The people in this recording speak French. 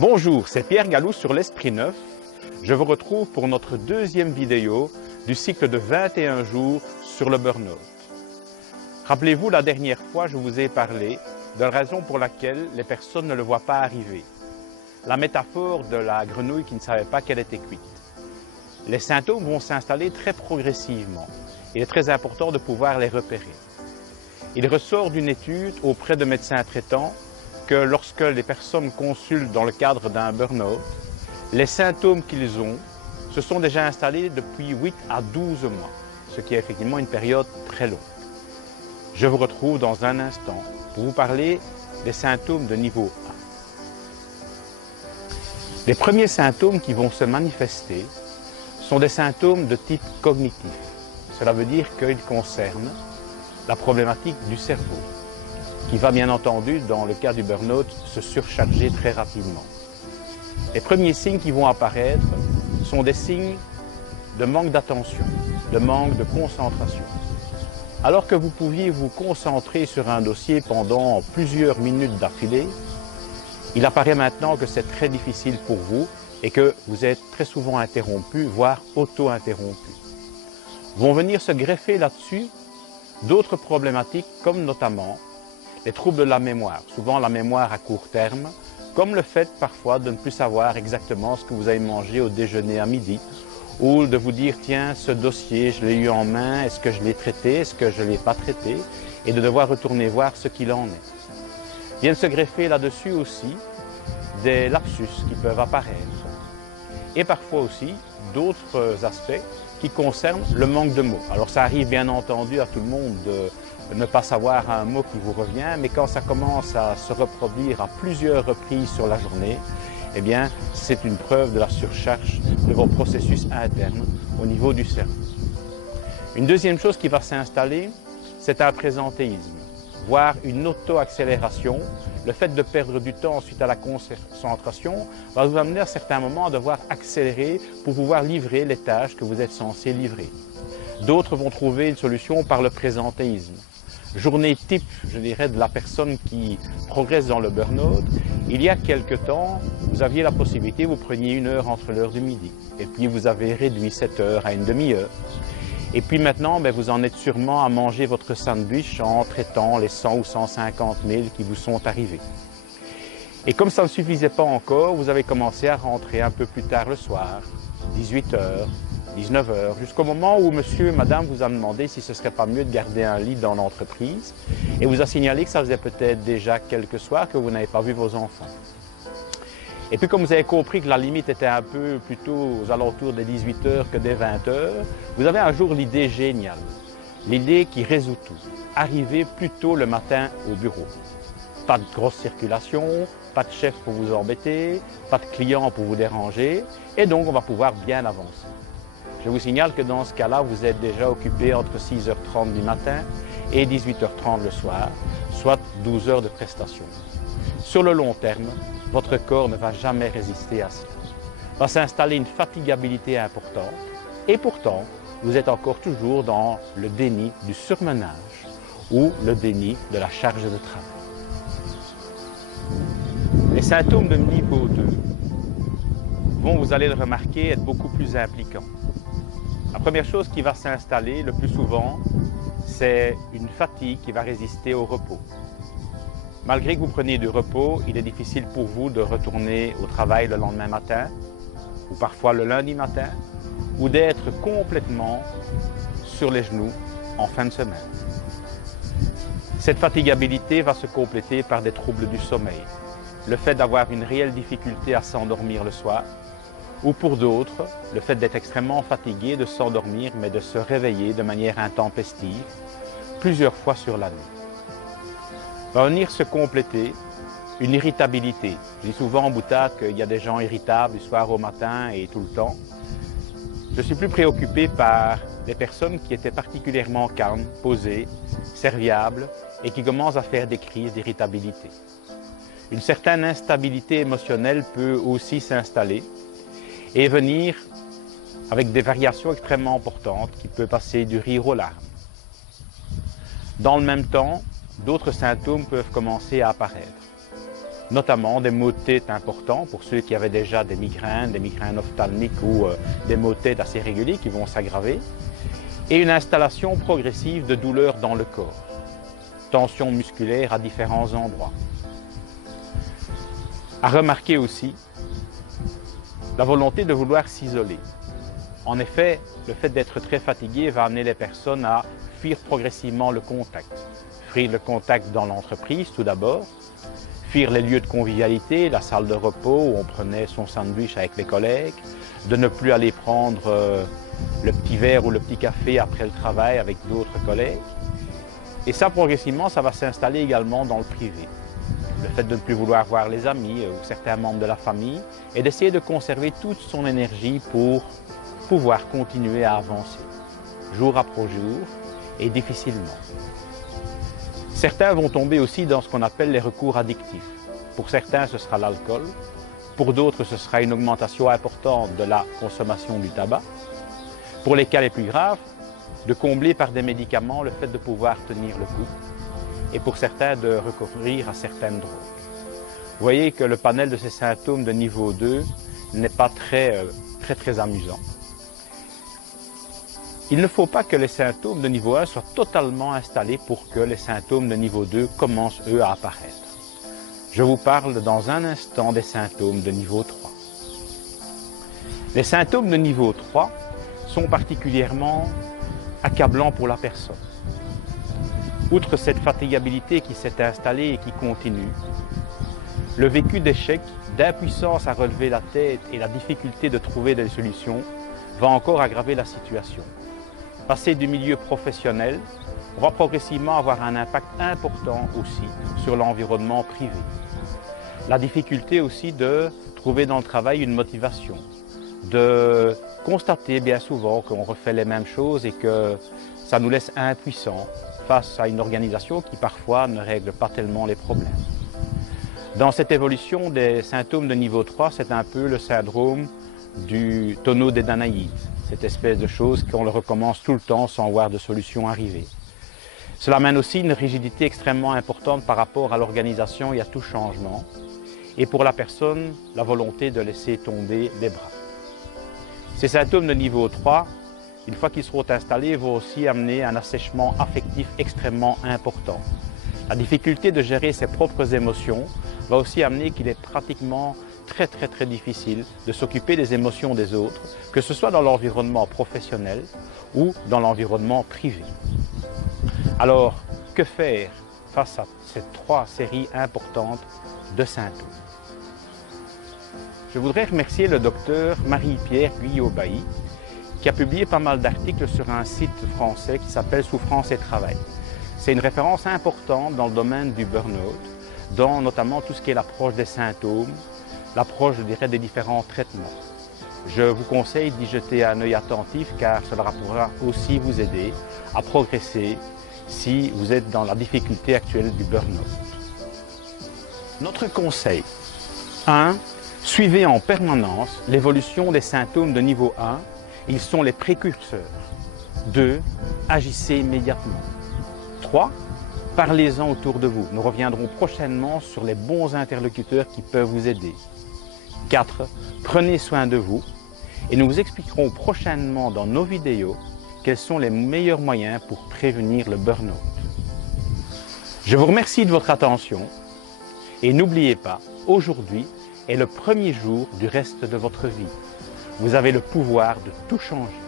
Bonjour, c'est Pierre Gallou sur l'Esprit Neuf. Je vous retrouve pour notre deuxième vidéo du cycle de 21 jours sur le burn-out. Rappelez-vous, la dernière fois, je vous ai parlé de la raison pour laquelle les personnes ne le voient pas arriver. La métaphore de la grenouille qui ne savait pas qu'elle était cuite. Les symptômes vont s'installer très progressivement. Il est très important de pouvoir les repérer. Il ressort d'une étude auprès de médecins traitants que lorsque les personnes consultent dans le cadre d'un burn-out, les symptômes qu'ils ont se sont déjà installés depuis 8 à 12 mois, ce qui est effectivement une période très longue. Je vous retrouve dans un instant pour vous parler des symptômes de niveau 1. Les premiers symptômes qui vont se manifester sont des symptômes de type cognitif. Cela veut dire qu'ils concernent la problématique du cerveau, qui va bien entendu, dans le cas du burn-out, se surcharger très rapidement. Les premiers signes qui vont apparaître sont des signes de manque d'attention, de manque de concentration. Alors que vous pouviez vous concentrer sur un dossier pendant plusieurs minutes d'affilée, il apparaît maintenant que c'est très difficile pour vous et que vous êtes très souvent interrompu, voire auto-interrompu. Vont venir se greffer là-dessus d'autres problématiques comme notamment les troubles de la mémoire, souvent la mémoire à court terme, comme le fait parfois de ne plus savoir exactement ce que vous avez mangé au déjeuner à midi, ou de vous dire tiens, ce dossier, je l'ai eu en main, est-ce que je l'ai traité, est-ce que je ne l'ai pas traité, et de devoir retourner voir ce qu'il en est. Viennent se greffer là-dessus aussi des lapsus qui peuvent apparaître, et parfois aussi d'autres aspects qui concernent le manque de mots. Alors ça arrive bien entendu à tout le monde de ne pas savoir un mot qui vous revient, mais quand ça commence à se reproduire à plusieurs reprises sur la journée, eh bien, c'est une preuve de la surcharge de vos processus internes au niveau du cerveau. Une deuxième chose qui va s'installer, c'est un présentéisme, voire une auto-accélération. Le fait de perdre du temps suite à la concentration va vous amener à certains moments à devoir accélérer pour pouvoir livrer les tâches que vous êtes censé livrer. D'autres vont trouver une solution par le présentéisme. Journée type, je dirais, de la personne qui progresse dans le burn-out. Il y a quelque temps, vous aviez la possibilité, vous preniez 1 heure entre l'heure du midi. Et puis vous avez réduit cette heure à une demi-heure. Et puis maintenant, vous en êtes sûrement à manger votre sandwich en traitant les 100 ou 150 mails qui vous sont arrivés. Et comme ça ne suffisait pas encore, vous avez commencé à rentrer un peu plus tard le soir, 18 heures, 19 heures, jusqu'au moment où monsieur et madame vous a demandé si ce ne serait pas mieux de garder un lit dans l'entreprise et vous a signalé que ça faisait peut-être déjà quelques soirs que vous n'avez pas vu vos enfants. Et puis comme vous avez compris que la limite était un peu plutôt aux alentours des 18 heures que des 20 heures, vous avez un jour l'idée géniale, l'idée qui résout tout, arriver plus tôt le matin au bureau. Pas de grosse circulation, pas de chef pour vous embêter, pas de clients pour vous déranger, et donc on va pouvoir bien avancer. Je vous signale que dans ce cas-là, vous êtes déjà occupé entre 6h30 du matin et 18h30 le soir, soit 12 heures de prestation. Sur le long terme, votre corps ne va jamais résister à cela. Va s'installer une fatigabilité importante et pourtant, vous êtes encore toujours dans le déni du surmenage ou le déni de la charge de travail. Les symptômes de niveau 2 vont, vous allez le remarquer, être beaucoup plus impliquants. La première chose qui va s'installer le plus souvent, c'est une fatigue qui va résister au repos. Malgré que vous preniez du repos, il est difficile pour vous de retourner au travail le lendemain matin, ou parfois le lundi matin, ou d'être complètement sur les genoux en fin de semaine. Cette fatigabilité va se compléter par des troubles du sommeil, le fait d'avoir une réelle difficulté à s'endormir le soir, ou pour d'autres, le fait d'être extrêmement fatigué, de s'endormir, mais de se réveiller de manière intempestive, plusieurs fois sur la nuit. Va venir se compléter une irritabilité. Je dis souvent en boutade qu'il y a des gens irritables du soir au matin et tout le temps. Je suis plus préoccupé par des personnes qui étaient particulièrement calmes, posées, serviables et qui commencent à faire des crises d'irritabilité. Une certaine instabilité émotionnelle peut aussi s'installer et venir avec des variations extrêmement importantes qui peuvent passer du rire aux larmes. Dans le même temps, d'autres symptômes peuvent commencer à apparaître. notamment des maux de tête importants pour ceux qui avaient déjà des migraines ophtalmiques ou des maux de tête assez réguliers qui vont s'aggraver, et une installation progressive de douleurs dans le corps, tension musculaire à différents endroits. À remarquer aussi la volonté de vouloir s'isoler. En effet, le fait d'être très fatigué va amener les personnes à fuir progressivement le contact. Fuir le contact dans l'entreprise tout d'abord, fuir les lieux de convivialité, la salle de repos où on prenait son sandwich avec les collègues, de ne plus aller prendre le petit verre ou le petit café après le travail avec d'autres collègues. Et ça, progressivement, ça va s'installer également dans le privé. Le fait de ne plus vouloir voir les amis ou certains membres de la famille et d'essayer de conserver toute son énergie pour pouvoir continuer à avancer, jour après jour et difficilement. Certains vont tomber aussi dans ce qu'on appelle les recours addictifs. Pour certains, ce sera l'alcool. Pour d'autres, ce sera une augmentation importante de la consommation du tabac. Pour les cas les plus graves, de combler par des médicaments le fait de pouvoir tenir le coup. Et pour certains, de recourir à certaines drogues. Vous voyez que le panel de ces symptômes de niveau 2 n'est pas très amusant. Il ne faut pas que les symptômes de niveau 1 soient totalement installés pour que les symptômes de niveau 2 commencent, eux, à apparaître. Je vous parle dans un instant des symptômes de niveau 3. Les symptômes de niveau 3 sont particulièrement accablants pour la personne. Outre cette fatigabilité qui s'est installée et qui continue, le vécu d'échec, d'impuissance à relever la tête et la difficulté de trouver des solutions va encore aggraver la situation. Passer du milieu professionnel, on va progressivement avoir un impact important aussi sur l'environnement privé. La difficulté aussi de trouver dans le travail une motivation, de constater bien souvent qu'on refait les mêmes choses et que ça nous laisse impuissants face à une organisation qui parfois ne règle pas tellement les problèmes. Dans cette évolution des symptômes de niveau 3, c'est un peu le syndrome du tonneau des Danaïdes, cette espèce de chose qu'on le recommence tout le temps sans voir de solution arriver. Cela amène aussi une rigidité extrêmement importante par rapport à l'organisation et à tout changement, et pour la personne, la volonté de laisser tomber les bras. Ces symptômes de niveau 3, une fois qu'ils seront installés, vont aussi amener un assèchement affectif extrêmement important. La difficulté de gérer ses propres émotions va aussi amener qu'il est pratiquement très difficile de s'occuper des émotions des autres, que ce soit dans l'environnement professionnel ou dans l'environnement privé. Alors, que faire face à ces trois séries importantes de symptômes? Je voudrais remercier le docteur Marie-Pierre Guyot-Bailly qui a publié pas mal d'articles sur un site français qui s'appelle Souffrance et Travail. C'est une référence importante dans le domaine du burn-out, dans notamment tout ce qui est l'approche des symptômes, l'approche, je dirais, des différents traitements. Je vous conseille d'y jeter un œil attentif car cela pourra aussi vous aider à progresser si vous êtes dans la difficulté actuelle du burn-out. Notre conseil 1. Suivez en permanence l'évolution des symptômes de niveau 1. Ils sont les précurseurs. 2. Agissez immédiatement. 3. Parlez-en autour de vous. Nous reviendrons prochainement sur les bons interlocuteurs qui peuvent vous aider. 4. Prenez soin de vous et nous vous expliquerons prochainement dans nos vidéos quels sont les meilleurs moyens pour prévenir le burn-out. Je vous remercie de votre attention et n'oubliez pas, aujourd'hui est le premier jour du reste de votre vie. Vous avez le pouvoir de tout changer.